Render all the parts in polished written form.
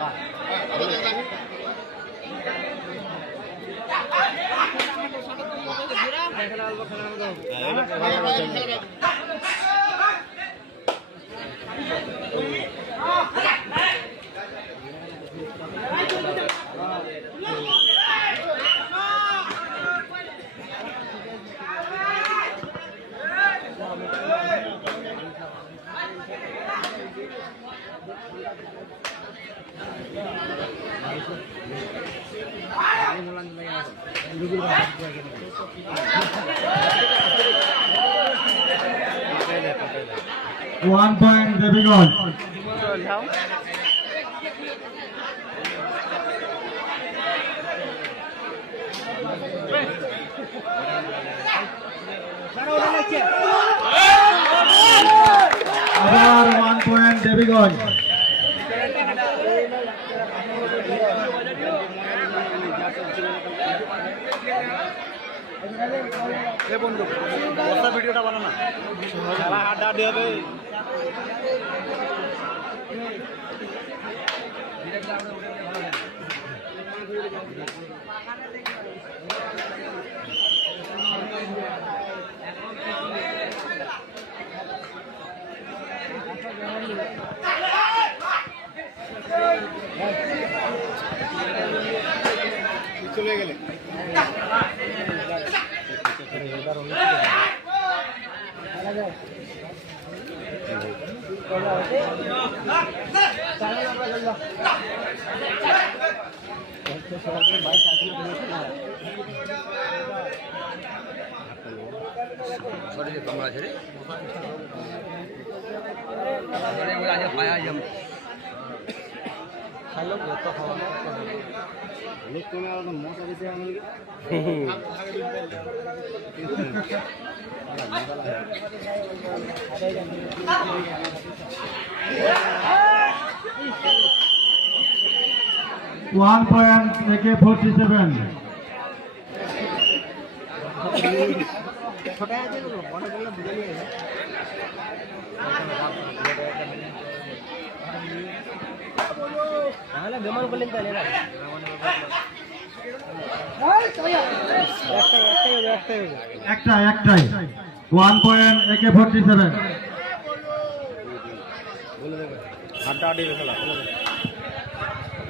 1 point Deviganj. আবার 1 point Deviganj. বন্ধু ভিডিওটা বানা না খেলা হাড্ডাহাড্ডি হবে। 1 point AK-47. একটাই 1 point AK-47.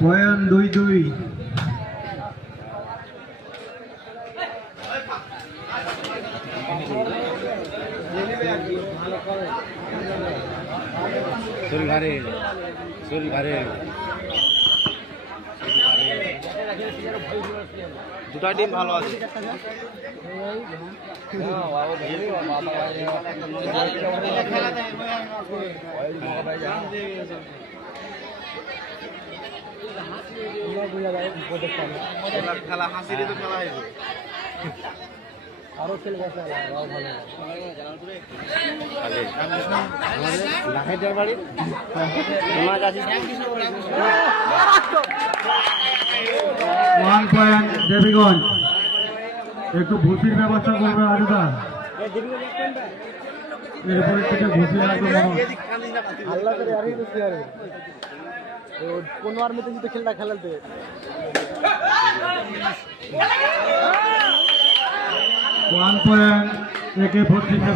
পয়েন্ট 2-2। দুটা টিম ভালো আছে। খেলা হাসিরই তো খেলা হয়েছে। আরো খেলে গেছে বাড়ি 1 point দেবীগঞ্জ। একটু ভুসির ব্যবস্থা করবে আরুদা, এরপরে থেকে ভুসি লাগবে। আল্লাহ করে আরই তো শেয়ার কোন আর মধ্যে যদি খেলটা খেলাতে 1 point AK-47.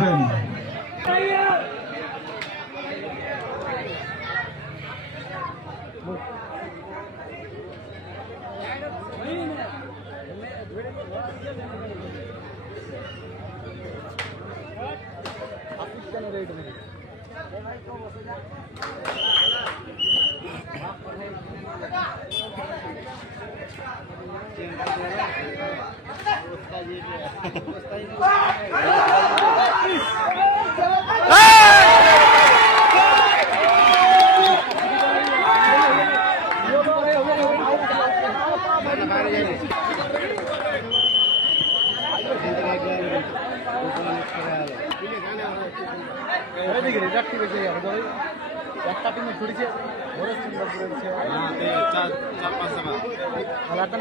একটা টিমে ছুটেছে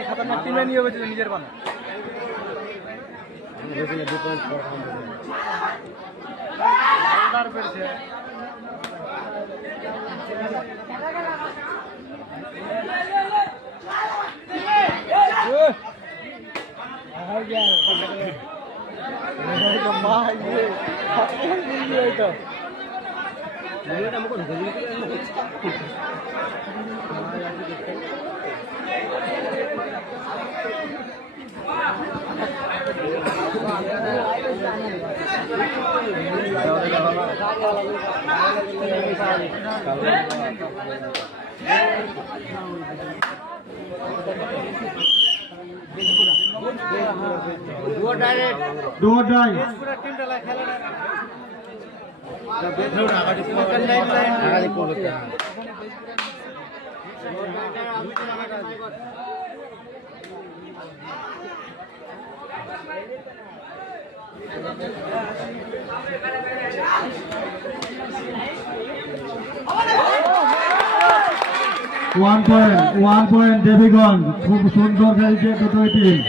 খাতারনাক টিমে নিয়ে গেছিল নিজের বানা পেরেছে do or die. One point Debiganj, খুব সুন্দর খেলছে দুটোই টিম।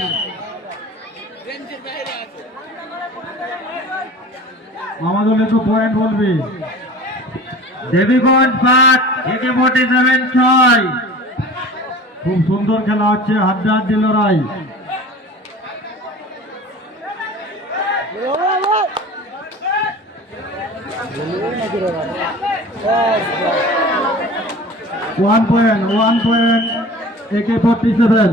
আমাদের একটু পয়েন্ট বলবি। দেবীগঞ্জ 5 AK-47 6। খুব সুন্দর খেলা হচ্ছে, হাড্ডাহাড্ডি লড়াই। One point AK-47।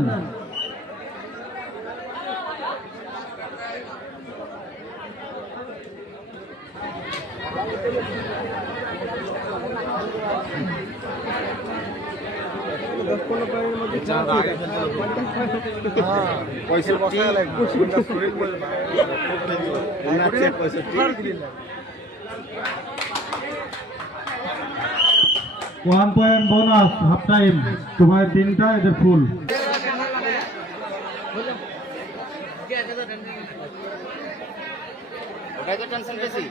One point bonus half time, তোমার 3টা এদের ফুল। ওটাই তো টেনশন বেশি।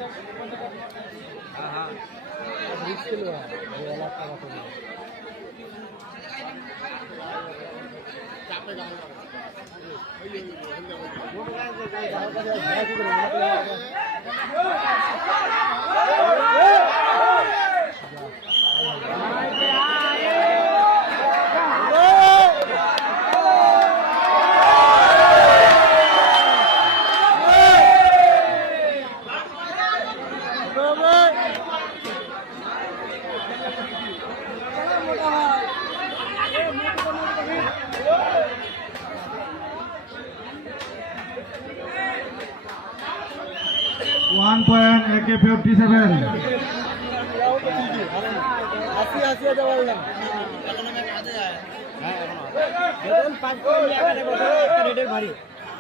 One point AK-47।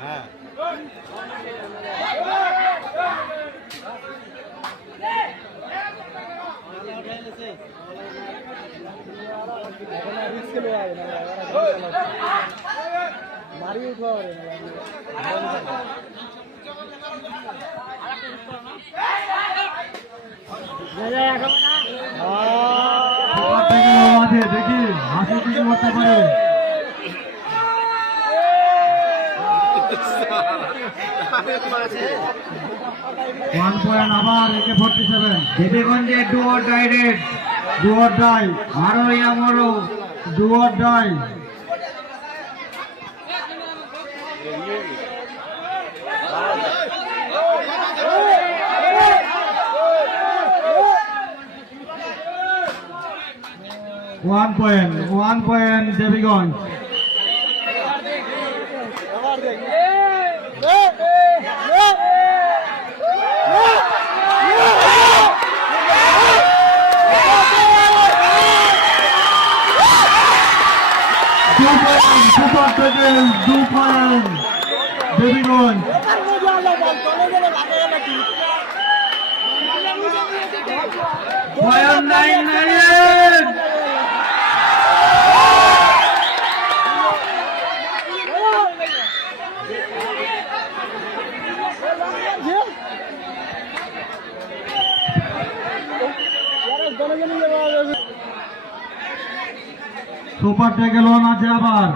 হ্যাঁ মারি উঠা দেখি হাসি কি করতে পারে। ওয়ান পয়েন্ট আবার AK-47। দেবীগঞ্জে do or die raid, do or die, মারো ইয়া মরো, do or die. One point Debiganj. Super থেকে 2 পয়েন্ট দেবীগঞ্জ। পয়েন্ট 9 সুপার থেকে লোন আছে আবার।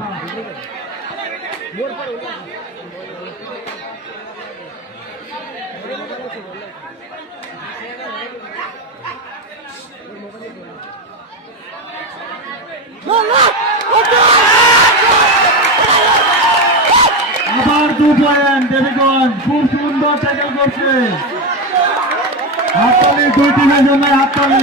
No! 2 পয়েন্ট দেবীগঞ্জ, খুব সুন্দর ট্যাকেল করছে। হাততালি দুই টিমের জন্য, হাততালি।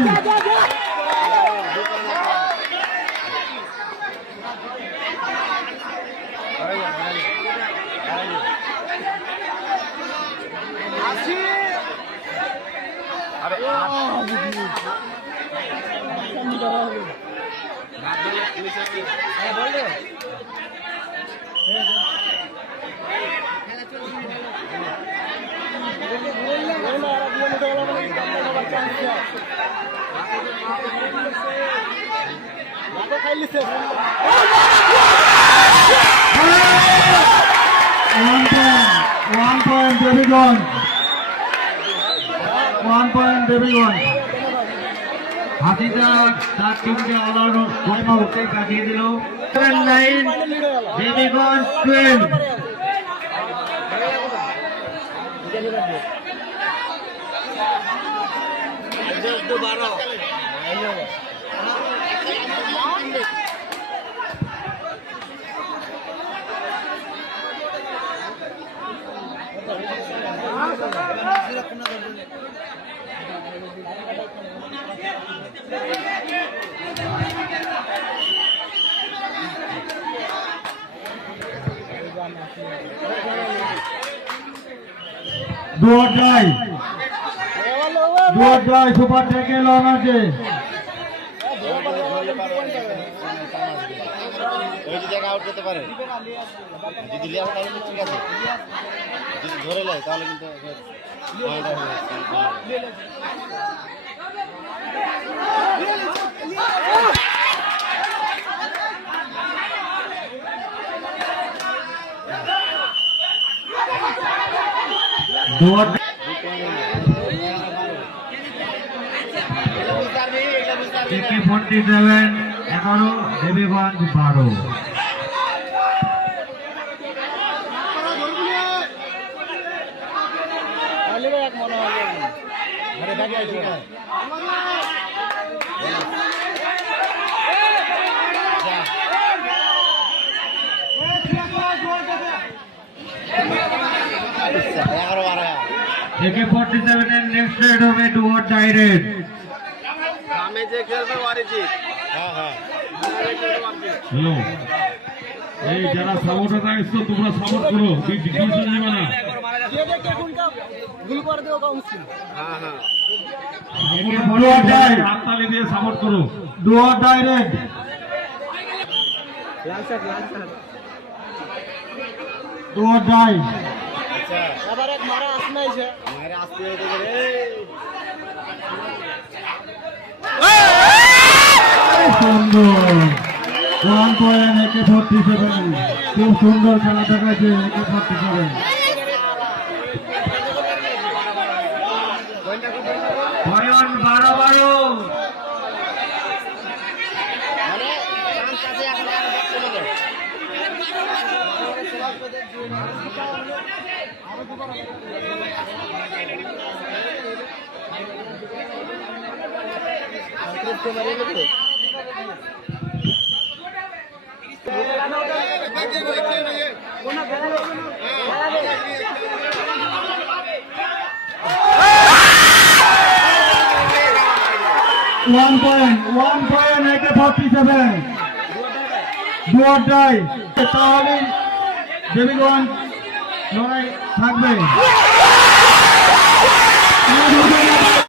One point Debiganj, 1 point Debiganj. হাতিজা তার টিমকে অলআউট টাইম আউটে কাটিয়ে দিল। 9 দেবীগঞ্জ 12। দুয়ার সুপার ট্যাকেল অন আছে। ওই জায়গা আউট করতে পারে, যদি লিয়া তাহলে ঠিক আছে, যদি ধরে নেয় তাহলে কিন্তু AK-47 11, দেবীগঞ্জ 12। AK-47 এর নেক্সট রেড হবে ডু অর ডাই রেড। আমি যে খেলবে অরিজিৎ। হ্যাঁ হ্যাঁ, হ্যালো, এই যারা সাপোর্টার আসছো তোমরা সাপোর্ট করো, ডিফেন্স নেবে না। হ্যাঁ হ্যাঁ, ডু অর ডাই, হাততালি দিয়ে সাপোর্ট করো। Do or die raid. Do or die. আচ্ছা আবার এক মারা আসনাইছে, মায়ের আসতে হতে গেলে সুন্দর 1 পয়েন্ট AK-47। খুব সুন্দর খেলা দেখাচ্ছে AK-47। পয়েন্ট 12-12। মানে চান্স আছে এখন আর ব্যাট চলে যায়। One point AK-47। Do or die, তাহলে দেবীগঞ্জ লড়াই থাকবে।